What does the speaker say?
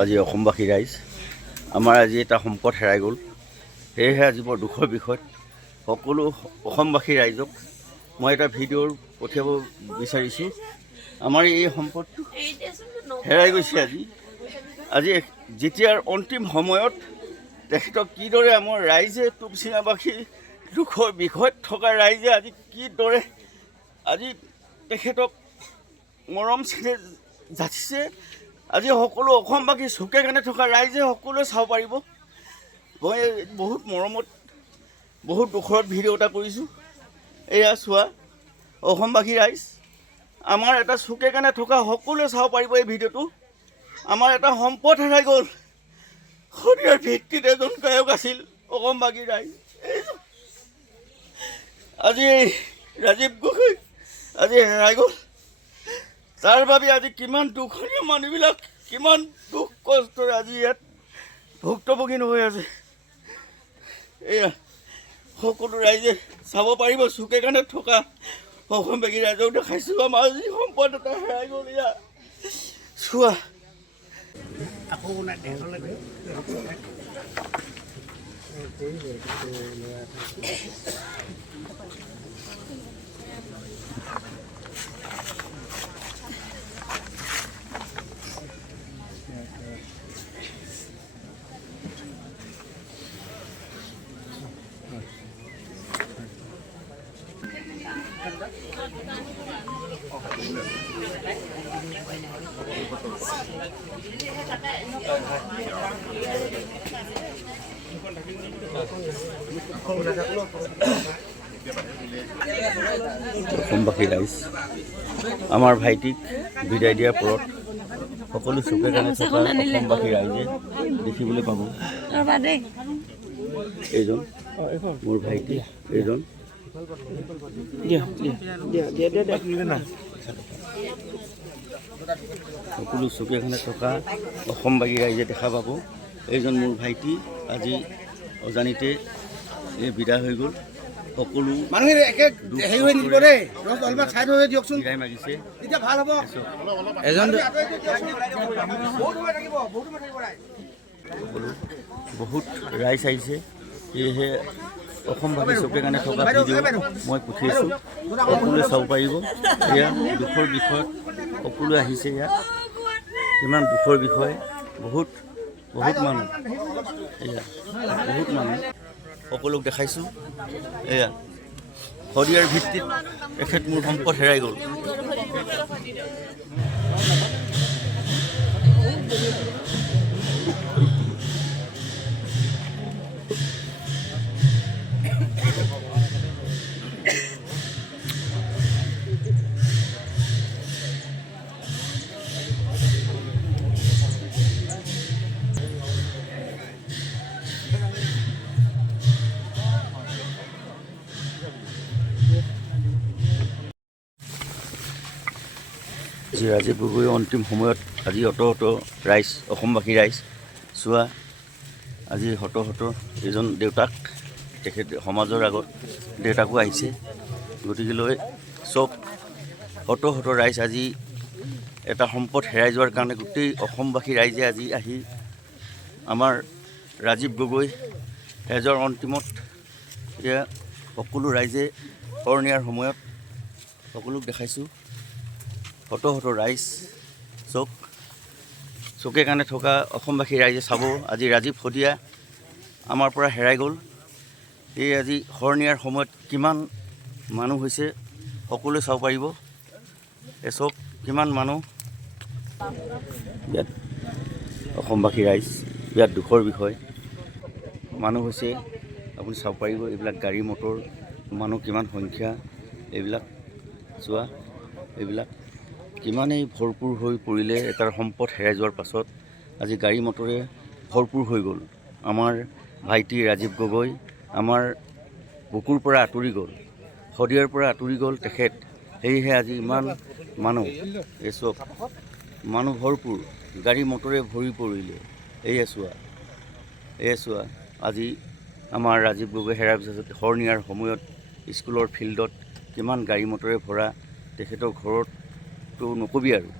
আজি অসমবাসী ৰাইজ আমাৰ আজি এটা সম্পদ হেৰাই গ'ল। সেয়েহে আজি বৰ দুখৰ বিষয়। সকলো অসমবাসী ৰাইজক মই এটা ভিডিঅ'ৰ পঠিয়াব বিচাৰিছোঁ। আমাৰ এই সম্পদটো হেৰাই গৈছে আজি যেতিয়াৰ অন্তিম সময়ত তেখেতক কিদৰে আমাৰ ৰাইজে টুপচিঙাবাসী দুখৰ বিষয়ত থকা ৰাইজে আজি কিদৰে আজি তেখেতক মৰম চেনেহ যাচিছে। আজি সকলো অসমবাসী চুকে কাণে থকা ৰাইজে সকলোৱে চাব পাৰিব। মই বহুত মৰমত বহুত দুখৰত ভিডিঅ' এটা কৰিছোঁ। এয়া চোৱা অসমবাসী ৰাইজ, আমাৰ এটা চুকে কাণে থকা সকলোৱে চাব পাৰিব এই ভিডিঅ'টো। আমাৰ এটা সম্পদ হেৰাই গ'ল। শৰীৰৰ ভিত্তিত এজন গায়ক আছিল অসমবাসী ৰাইজ। আজি ৰাজীৱ গগৈ আজি হেৰাই গ'ল। তাৰ বাবে আজি কিমান দুখীয়া মানুহবিলাক কিমান দুখ কষ্টৰে আজি ইয়াত ভুক্তভোগী হৈ আছে। এয়া সকলো ৰাইজে চাব পাৰিব, চুকে কাণে থকা অসমবাসী ৰাইজক দেখাইছোঁ আমাৰ আজি সম্পদ এটা হেৰাই গ'ল। এয়া চোৱা অসমবাসী ৰাইজ আমাৰ ভাইটিক বিদায় দিয়াৰ পৰত সকলো চুকে কাণে থকা অসমবাসী ৰাইজে দেখিবলৈ পাব। এইজন মোৰ ভাইটি, এইজন সকলো চুকে কাণে থকা অসমবাসী ৰাইজে দেখা পাব। এইজন মোৰ ভাইটি আজি অজানিতে বিদায় হৈ গ'ল। সকলো মানুহে মাগিছে। বহুত ৰাইজ আহিছে, সেয়েহে অসমবাসী চুকে কাণে থকা ভিডিঅ' মই পঠিয়াইছোঁ, সকলোৱে চাব পাৰিব। এয়া দুখৰ বিষয়ত সকলোৱে আহিছে। ইয়াত কিমান দুখৰ বিষয়, বহুত মানুহ, এয়া বহুত মানুহ সকলোক দেখাইছোঁ। এয়া শৰীৰৰ ভিত্তিত তেখেত মোৰ সম্পদ হেৰাই গ'ল। আজি ৰাজীৱ গগৈ অন্তিম সময়ত আজি শত ৰাইজ অসমবাসী ৰাইজ চোৱা, আজি শত এজন দেউতাক তেখেত সমাজৰ আগত দেউতাকো আহিছে। গতিকেলৈ চব শত ৰাইজ আজি এটা সম্পদ হেৰাই যোৱাৰ কাৰণে গোটেই অসমবাসী ৰাইজে আজি আহি আমাৰ ৰাজীৱ গগৈ তেজৰ অন্তিমত এয়া সকলো ৰাইজে শৰ নিয়াৰ সময়ত সকলোক দেখাইছোঁ। শত ৰাইজ চুকে কাণে থকা অসমবাসী ৰাইজে চাব। আজি ৰাজীৱ শদিয়া আমাৰ পৰা হেৰাই গ'ল। এই আজি শৰ নিয়াৰ সময়ত কিমান মানুহ হৈছে সকলোৱে চাব পাৰিব। এই চব কিমান মানুহ ইয়াত অসমবাসী ৰাইজ, বিৰাট দুখৰ বিষয়। মানুহ হৈছে আপুনি চাব পাৰিব। এইবিলাক গাড়ী মটৰ মানুহ কিমান সংখ্যা, এইবিলাক চোৱা, এইবিলাক কিমানেই ভৰপূৰ হৈ পৰিলে। এটাৰ সম্পদ হেৰাই যোৱাৰ পাছত আজি গাড়ী মটৰে ভৰপূৰ হৈ গ'ল। আমাৰ ভাইটি ৰাজীৱ গগৈ আমাৰ বুকুৰ পৰা আঁতৰি গ'ল, শদিয়াৰ পৰা আঁতৰি গ'ল তেখেত। সেয়েহে আজি ইমান মানুহ, এই চব মানুহ ভৰপূৰ, গাড়ী মটৰে ভৰি পৰিলে। এয়া চোৱা আজি আমাৰ ৰাজীৱ গগৈ হেৰাই পিছত শৰ নিয়াৰ সময়ত স্কুলৰ ফিল্ডত কিমান গাড়ী মটৰে ভৰা, তেখেতৰ ঘৰত তো নকবি আৰু।